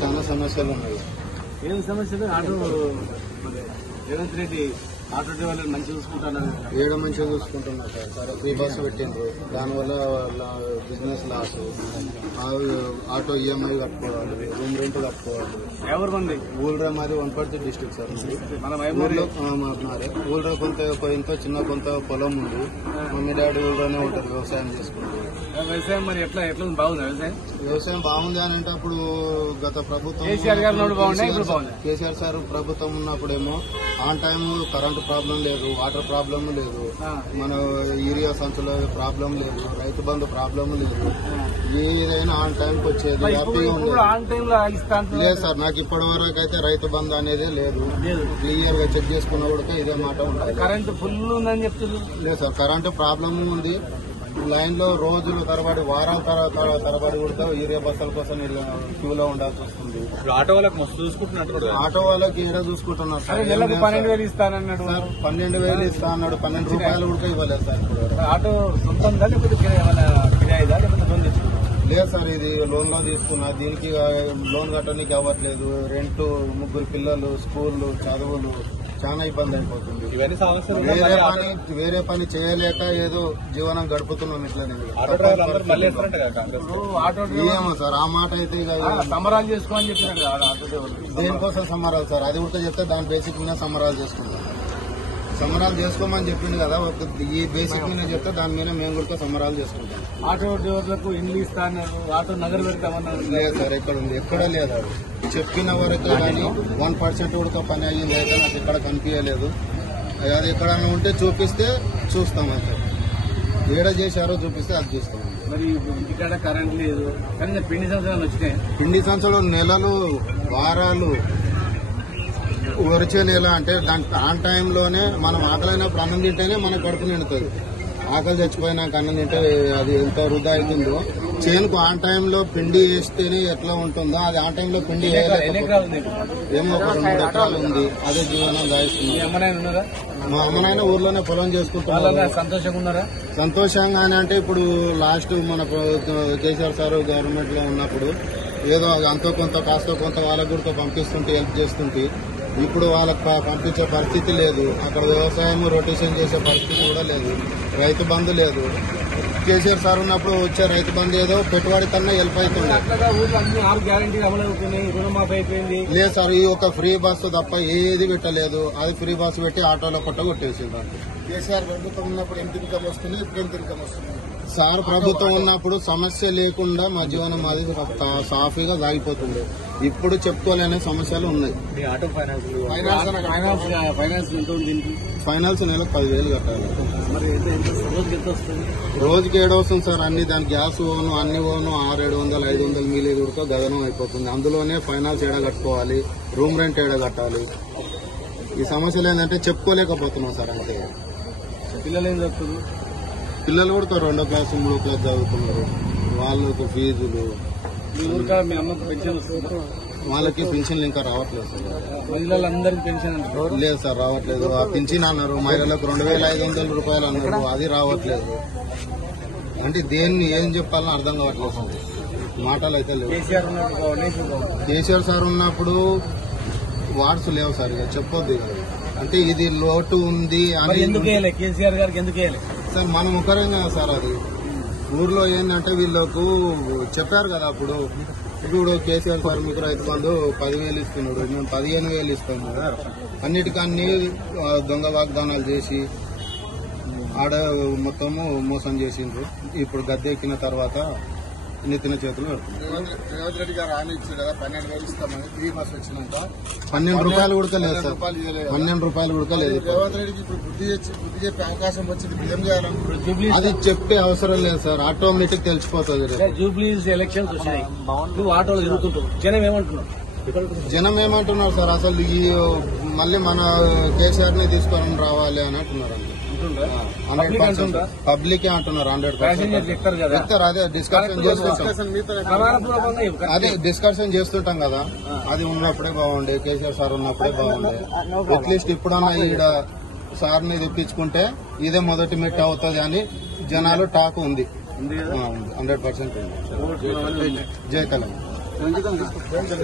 చాలా సమస్యలు ఉన్నాయి. ఏం సమస్యలు? ఆటో రేవంత్ రెడ్డి ఆటో డ్రైవర్లను మంచిగా చూసుకుంటున్నారు. ఏడో మంచిగా చూసుకుంటున్నారు సార్. సరే ఫ్రీ బస్సు పెట్టిండ్రు, దానివల్ల బిజినెస్ లాస్. ఆటో ఈఎంఐ కట్టుకోవాలి, రూమ్ రెంట్ కట్టుకోవాలి. ఎవరు మంది? ఊళ్ళో మాది వనపర్తి డిస్ట్రిక్ట్ సార్. ఊళ్ళో కొంత చిన్న కొంత పొలం ఉంది. మమ్మీ డాడీ ఊళ్ళోనే ఉంటారు, వ్యవసాయం చేసుకుంటారు. వ్యవసాయం మరి ఎట్లా బాగుంది? వ్యవసాయం బాగుంది అని అంటే అప్పుడు గత ప్రభుత్వం కేసీఆర్ గారు బాగుంది. కేసీఆర్ సార్ ప్రభుత్వం ఉన్నప్పుడేమో ఆన్ టైం కరెంటు ప్రాబ్లం లేదు, వాటర్ ప్రాబ్లం లేదు, మన యూరియా సంచుల ప్రాబ్లం లేదు, రైతు బంధు ప్రాబ్లం లేదు. ఏదైనా ఆన్ టైంకి వచ్చేది, హ్యాపీగా ఉండేది. లేదు సార్, నాకు ఇప్పటి వరకు అయితే రైతు బంధు అనేది లేదు. క్లియర్ గా చెక్ చేసుకున్న కూడా ఇదే మాట ఉంటుంది. కరెంటు ఫుల్ ఉందని చెప్తుంది. లేదు సార్, కరెంటు ప్రాబ్లం ఉంది. లైన్ లో రోజులు తరబడి, వారాల తరబడి కూడా యూరియా బస్తాల కోసం క్యూలో ఉండాల్సి వస్తుంది. ఆటో వాళ్ళకి మస్తు చూసుకుంటున్నట్టు. ఆటో వాళ్ళకి ఏదో చూసుకుంటున్నారు సార్. 12,000 ఇస్తానన్నాడు. 12,000 ఇస్తా అన్నాడు. 12 రూపాయలు కూడా ఇవ్వలేదు సార్. ఆటో సొంతంగా లేకపోతే కిరాయిదా లేకపోతే లోన్ తెచ్చుకున్నా? లేదు సార్, ఇది లోన్ లో తీసుకున్నా. దీనికి లోన్ కట్టడానికి అవ్వట్లేదు. రెంట్, 3 పిల్లలు, స్కూళ్లు, చదువులు, చాలా ఇబ్బంది అయిపోతుంది. వేరే పని చేయలేక ఏదో జీవనం గడుపుతున్నాం. ఇట్లా ఏమో సార్, ఆ మాట అయితే సంబరాలు చేసుకోమని చెప్పినాడు. దేనికోసం సంబరాలు సార్? అది కూడా చెప్తే దాని బేసిక్ మీద సంబరాలు చేసుకుంటాం. సంబరాలు చేసుకోమని చెప్పింది కదా, ఈ బేసిక్ మీద చెప్తే దాని మీద మేము కూడా సంబరాలు చేసుకుంటాం. ఆటో డ్రైవర్లకు ఇల్లు ఇస్తా అన్నారు, ఆటో నగరు పెడతామన్నారు. లేదు సార్, ఎక్కడ ఉంది? ఎక్కడా లేదు. చెప్పిన వరకే కానీ 1% కూడా పని అయ్యింది అయితే నాకు ఎక్కడ కనిపించలేదు. అది ఎక్కడన్నా ఉంటే చూపిస్తే చూస్తాం. అయితే ఏడ చేశారో చూపిస్తే అది చూస్తాం. మరి ఇంటికాడ కరెంట్ లేదు, కానీ పిండి సంవత్సరాలు వచ్చినాయి. పిండి సంవత్సరాలు, నెలలు, వారాలు, వచ్చే నెల అంటే దాని ఆన్ టైంలోనే మనం ఆకలైనప్పుడు అన్నం తింటేనే మనకు కడుపు నిండుతుంది. ఆకలి చచ్చిపోయినాక అన్నం తింటే అది ఎంత వృధా అవుతుందో. చేనుకు ఆన్ టైంలో పిండి వేస్తేనే ఎట్లా ఉంటుందో అది ఆన్ టైంలో పిండి ఏమో ఒక 2 ఎకరాలు ఉంది. అదే జీవనం దాయిస్తుంది. మా అమ్మనైనా ఊర్లోనే పొలం చేసుకుంటున్నారు. సంతోషంగా ఉన్నారా? సంతోషంగానే అంటే ఇప్పుడు లాస్ట్ మన కేసీఆర్ సార్ గవర్నమెంట్ లో ఉన్నప్పుడు ఏదో అంతో కొంత కాస్తో కొంత వాళ్ళకు కూడా పంపిస్తుంటే, హెల్ప్ చేస్తుంటే, ఇప్పుడు వాళ్ళకి పంపించే పరిస్థితి లేదు. అక్కడ వ్యవసాయం రొటేషన్ చేసే పరిస్థితి కూడా లేదు. రైతు బంధు లేదు. కేసీఆర్ సార్ ఉన్నప్పుడు వచ్చే రైతు బంధు ఏదో పెట్టుబడి కన్నా హెల్ప్ అవుతుంది. లేదు సార్, ఈ ఒక ఫ్రీ బస్సు తప్ప ఏది పెట్టలేదు. అది ఫ్రీ బస్సు పెట్టి ఆటోలో కొట్టగొట్టేసింది. కేసీఆర్ ప్రభుత్వం ఉన్నప్పుడు ఎంత ఇన్కమ్ వస్తుంది, ఇప్పుడు ఎంత ఇన్కమ్ వస్తుంది? సార్ ప్రభుత్వం ఉన్నప్పుడు సమస్య లేకుండా మా జీవనం మాది సాఫీగా సాగిపోతుంది. ఇప్పుడు చెప్పుకోలేని సమస్యలు ఉన్నాయి. ఫైనాన్స్ నెలకు 10,000 కట్టాలి. రోజుకి 7 వస్తుంది సార్. అన్ని దాని గ్యాస్ ఓను, అన్ని ఓను 600-700 500 మిలీ కూడా గగనం అయిపోతుంది. అందులోనే ఫైనాన్స్ ఏడ కట్టుకోవాలి, రూమ్ రెంట్ ఏడ కట్టాలి. ఈ సమస్యలు ఏంటంటే చెప్పుకోలేకపోతున్నాం సార్. అంతే. పిల్లలు ఏం చెప్తున్నారు? పిల్లలు కూడా 2వ క్లాస్ 3వ క్లాస్ చదువుతున్నారు. వాళ్ళకు ఫీజులు. మీ అమ్మకు పెన్షన్ వస్తుంది? వాళ్ళకి పెన్షన్లు ఇంకా రావట్లేదు సార్. మహిళలందరికీ పెన్షన్ లేదు సార్, రావట్లేదు. ఆ పెన్షన్ అన్నారు, మహిళలకు 2,500 రూపాయలు అన్నారు, అది రావట్లేదు. అంటే దేన్ని ఏం చెప్పాలని అర్థం కావట్లేదు సార్. మాటలు అయితే లేవు. కేసీఆర్ సార్ ఉన్నప్పుడు వార్డ్స్ లేవు సార్. ఇక చెప్పొద్దు. అంటే ఇది లోటు ఉంది అని. కేసీఆర్ గారికి ఎందుకు సార్ మనం ఒకరైనా సార్, అది ఊర్లో ఏంటంటే వీళ్ళకు చెప్పారు కదా అప్పుడు. ఇప్పుడు కేసీఆర్ సార్ మీకు రైతు బంధు 10,000 ఇస్తున్నాడు, మేము 15,000 ఇస్తాము. అన్నిటికన్నీ దొంగ వాగ్దానాలు చేసి ఆడ మొత్తము మోసం చేసిండ్రు. ఇప్పుడు గద్దె ఎక్కిన తర్వాత నెత్తిన చేతులు రేవంత్ రెడ్డి గారు హామీ ఇచ్చారు కదా 12,000 ఇస్తామని. 3 months వచ్చినాక 12 రూపాయలు కూడా లేదు సార్. 12 రూపాయలు కూడా లేదు. రేవంత్ రెడ్డికి ఇప్పుడు బుద్ధి చెప్పే అవకాశం వచ్చింది. ఏం చేయాలనుకుంటున్నారు? అది చెప్పే అవసరం లేదు సార్, ఆటోమేటిక్ తెలిసిపోతుంది. జూబ్లీస్ ఎలక్షన్స్ వచ్చినాయి, నువ్వు ఆటోలు తిరుగుతుంటావు, జనం ఏమంటున్నారు సార్? అసలు ఈ మళ్ళీ మన కేసీఆర్ ని తీసుకొని రావాలి అని అంటున్నారు. పబ్లికే అంటున్నారు. 100% అదే డిస్కషన్ చేస్తుంటాం కదా. అది ఉన్నప్పుడే బాగుండే, కేసీఆర్ సార్ ఉన్నప్పుడే బాగుండే. అట్లీస్ట్ ఇప్పుడన్నా ఈడ సార్ ని తెప్పించుకుంటే ఇదే మొదటి మెట్టు అవుతుంది అని జనాలు టాక్ ఉంది. 100% ఉంది. జై తెలంగాణ.